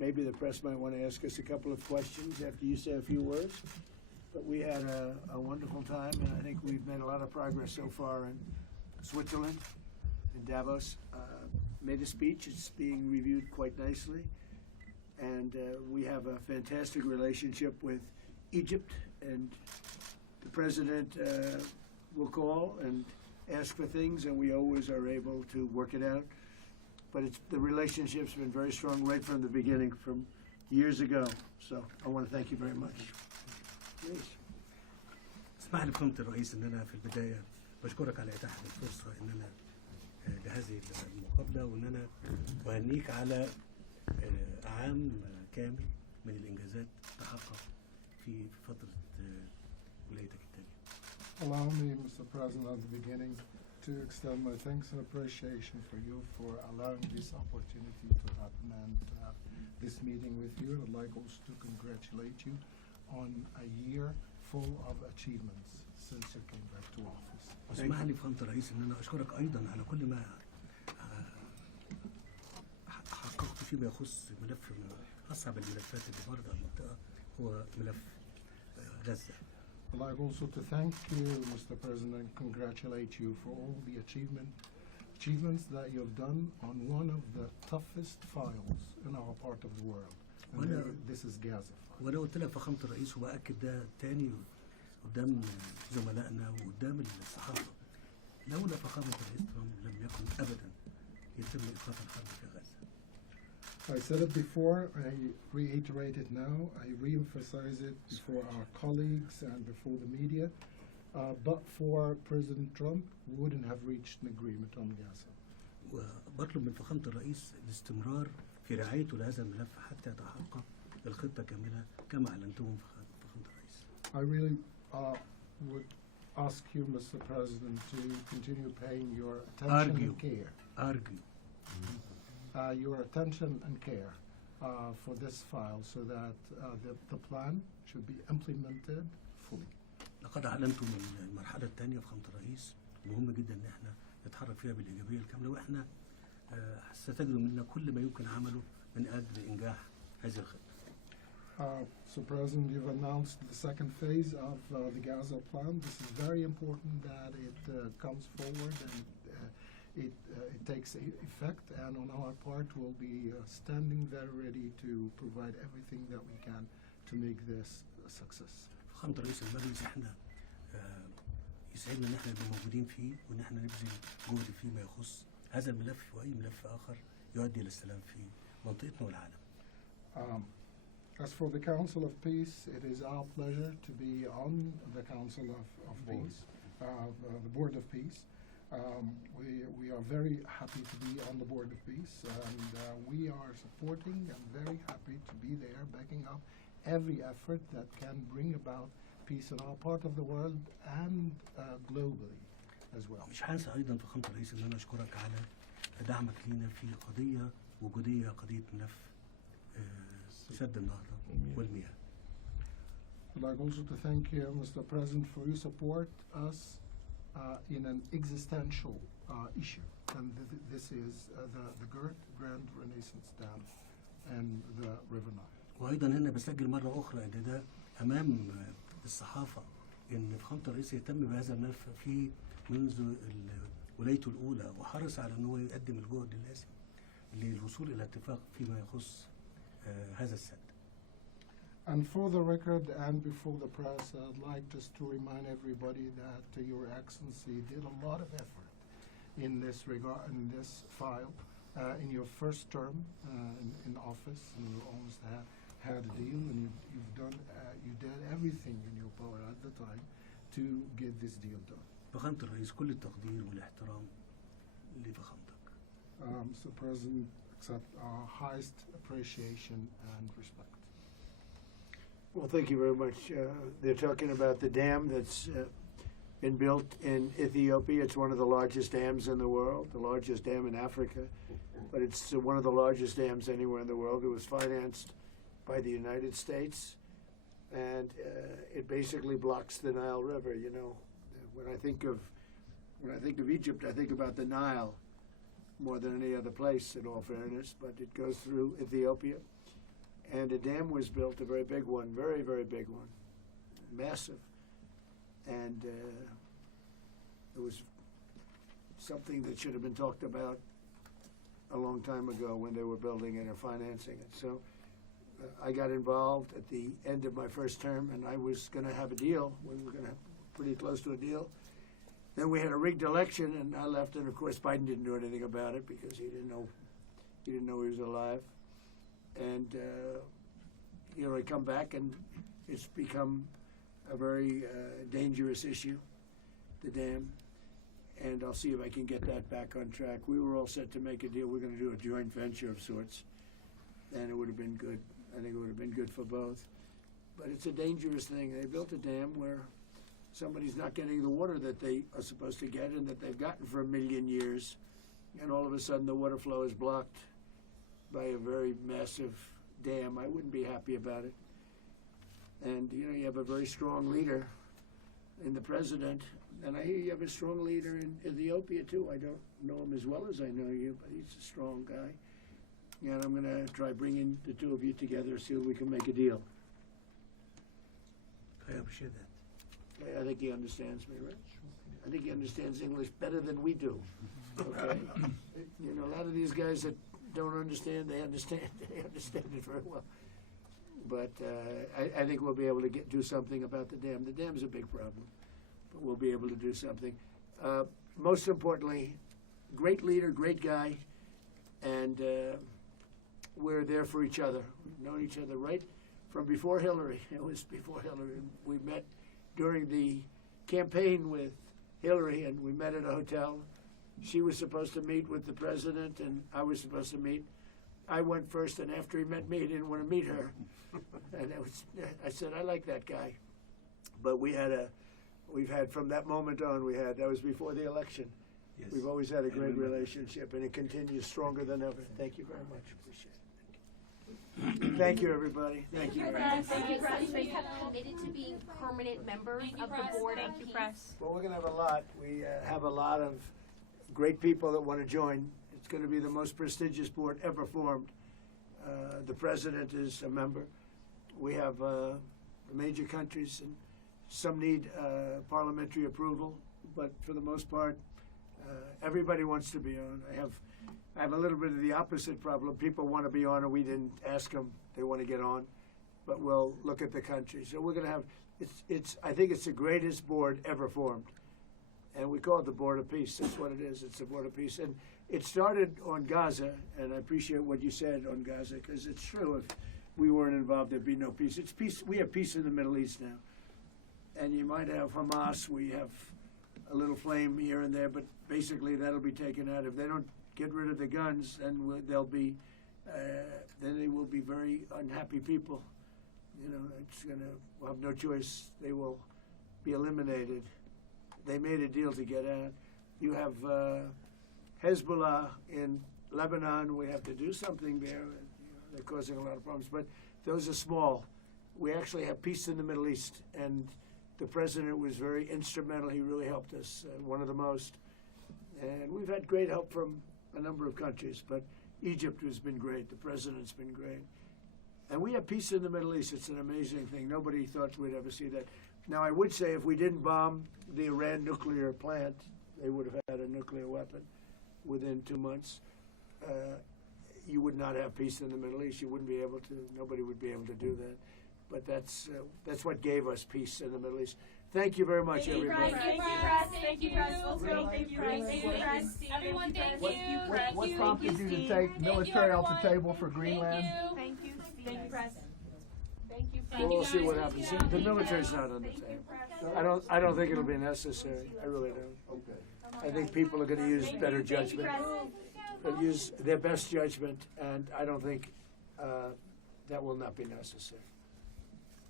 maybe the press might want to ask us a couple of questions after you say a few words. But we had a wonderful time, and I think we've made a lot of progress so far in Switzerland, in Davos. Made a speech. It's being reviewed quite nicely. And we have a fantastic relationship with Egypt, and the president will call and ask for things, and we always are able to work it out. But the relationship's been very strong right from the beginning, from years ago. So I want to thank you very much. Please. اسمح لي فخامة الرئيس ان انا في البداية بشكرك على اتاحة الفرصة ان انا لهذه المقابلة، وان انا اهنيك على عام كامل من الانجازات تحقق في فترة ولايتك التالية. Allow me, Mr. President, at the beginning to extend my thanks and appreciation for you for allowing this opportunity to happen and to have this meeting with you. I'd like also to congratulate you on a year full of achievements since you came back to office. اسمح لي فخامة الرئيس ان انا اشكرك ايضا على كل ما حققت فيما يخص ملف من اصعب الملفات اللي بارده المنطقة هو ملف غزة. I'd like also to thank you, Mr. President, and congratulate you for all the achievements that you've done on one of the toughest files in our part of the world. And this is Gaza. وانا قلت لك فخامة الرئيس وبأكد ده تاني قدام زملائنا وقدام الصحافة، لولا فخامة الرئيس ترامب لم يكن ابدا يتم ايقاف الحرب في غزة. I said it before, I reiterate it now, I re-emphasize it before our colleagues and before the media. But for President Trump, we wouldn't have reached an agreement on Gaza. وبطلب من فخامة الرئيس الاستمرار في رعايته لهذا الملف حتى يتحقق الخطة كاملة كما أعلنتم فخامة الرئيس. I really would ask you, Mr. President, to continue paying your attention and care. Your attention and care for this file so that the plan should be implemented fully. لقد أعلنتم من المرحلة الثانية فخامة الرئيس، مهم جدا إن احنا نتحرك فيها بالإيجابية الكاملة، وإحنا ستجدوا منا كل ما يمكن عمله من أجل إنجاح هذه الخطة. So, President, you've announced the second phase of the Gaza plan. This is very important that it comes forward and it takes effect, and on our part we'll be standing very ready to provide everything that we can to make this a success. فخامة رئيس المجلس احنا يسعدنا ان احنا نبقى موجودين فيه وان احنا نبذل جهد فيما يخص هذا الملف واي ملف اخر يؤدي الى السلام في منطقتنا والعالم. As for the Council of Peace, it is our pleasure to be on the Council of Peace, the Board of Peace. We are very happy to be on the Board of Peace, and we are supporting and very happy to be there, backing up every effort that can bring about peace in our part of the world and globally as well. مش هنسى ايضا فخامة الرئيس ان انا اشكرك على دعمك لينا في قضية وجودية، قضية ملف سد النهضة والمياه. I'd like also to thank you, Mr. President, for your support us in an existential issue, and this is the Grand Renaissance Dam and the River Nile. وايضا هنا بسجل مرة اخرى ان ده امام الصحافة ان فخامة الرئيس يهتم بهذا الملف في منذ ولايته الاولى، وحرص على ان هو يقدم الجهد اللازم للوصول الى اتفاق فيما يخص هذا السد. And for the record and before the press, I'd like just to remind everybody that Your Excellency did a lot of effort in this regard, in this file, in your first term in office, and you almost had a deal, and you did everything in your power at the time to get this deal done. فخامة الرئيس كل التقدير والاحترام لفخامتك. Mr. President, accept our highest appreciation and respect. Well, thank you very much. They're talking about the dam that's been built in Ethiopia. It's one of the largest dams in the world, the largest dam in Africa, but it's one of the largest dams anywhere in the world. It was financed by the United States, and it basically blocks the Nile River. You know, when I think of Egypt, I think about the Nile more than any other place, in all fairness, but it goes through Ethiopia. And a dam was built, a very big one, very, very big one, massive. And it was something that should have been talked about a long time ago when they were building it or financing it. So I got involved at the end of my first term, and I was going to have a deal. We were going to pretty close to a deal. Then we had a rigged election, and I left. And of course, Biden didn't do anything about it because he didn't know he was alive. And I come back, and it's become a very dangerous issue, the dam. And I'll see if I can get that back on track. We were all set to make a deal. We're going to do a joint venture of sorts, and it would have been good. I think it would have been good for both. But it's a dangerous thing. They built a dam where somebody's not getting the water that they are supposed to get and that they've gotten for 1 million years, and all of a sudden the water flow is blocked by a very massive dam. I wouldn't be happy about it. And you have a very strong leader in the president. And I hear you have a strong leader in Ethiopia, too. I don't know him as well as I know you, but he's a strong guy. And I'm going to try bringing the two of you together, see if we can make a deal. I appreciate that. I think he understands me, right? I think he understands English better than we do. Okay? A lot of these guys that don't understand, they understand it very well. But I think we'll be able to do something about the dam. The dam's a big problem. But we'll be able to do something. Most importantly, great leader, great guy, and we're there for each other. We've known each other right from before Hillary. It was before Hillary. We met during the campaign with Hillary, and we met at a hotel. She was supposed to meet with the president, and I was supposed to meet. I went first, and after he met me, he didn't want to meet her. And I said, I like that guy. But we've had from that moment on, that was before the election. Yes. We've always had a great relationship, and it continues stronger than ever. Thank you very much. Appreciate it. Thank you, everybody. Thank you. Thank you, Press. They have committed to being permanent members of the board of peace. Well, we're going to have a lot. We have a lot of great people that want to join. It's going to be the most prestigious board ever formed. The president is a member. We have the major countries, and some need parliamentary approval, but for the most part, everybody wants to be on. I have a little bit of the opposite problem. People want to be on, and we didn't ask them. They want to get on, but we'll look at the country. So we're going to have. I think it's the greatest board ever formed, and we call it the Board of Peace. That's what it is. It's the Board of Peace, and it started on Gaza. And I appreciate what you said on Gaza, because it's true. If we weren't involved, there'd be no peace. It's peace. We have peace in the Middle East now. And you might have Hamas. We have a little flame here and there, but basically that'll be taken out. If they don't get rid of the guns, then then they will be very unhappy people. We'll have no choice. They will be eliminated. They made a deal to get out. You have Hezbollah in Lebanon. We have to do something there. They're causing a lot of problems, but those are small. We actually have peace in the Middle East, and the president was very instrumental. He really helped us, one of the most. And we've had great help from a number of countries, but Egypt has been great. The president's been great. And we have peace in the Middle East. It's an amazing thing. Nobody thought we'd ever see that. Now, I would say if we didn't bomb the Iran nuclear plant, they would have had a nuclear weapon within 2 months. You would not have peace in the Middle East. You wouldn't be able to. Nobody would be able to do that. But that's what gave us peace in the Middle East. Thank you very much, everybody. Thank you, Press. Thank you, Press. Thank you, Press. Thank you, Press. Everyone, thank you. What prompted you to take military off the table for Greenland? Thank you. Thank you, Press. Thank you. Well, we'll see what happens. The military's not on the table. I don't think it'll be necessary. I really don't. I think people are going to use better judgment. They'll use their best judgment, and I don't think that will not be necessary.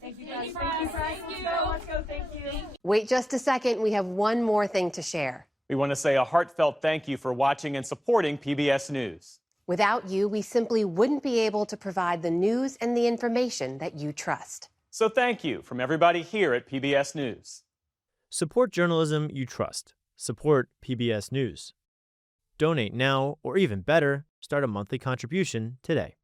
Thank you, Press. Thank you, Press. Let's go. Thank you. Wait just a second. We have one more thing to share. We want to say a heartfelt thank you for watching and supporting PBS News. Without you, we simply wouldn't be able to provide the news and the information that you trust. So thank you from everybody here at PBS News. Support journalism you trust. Support PBS News. Donate now, or even better, start a monthly contribution today.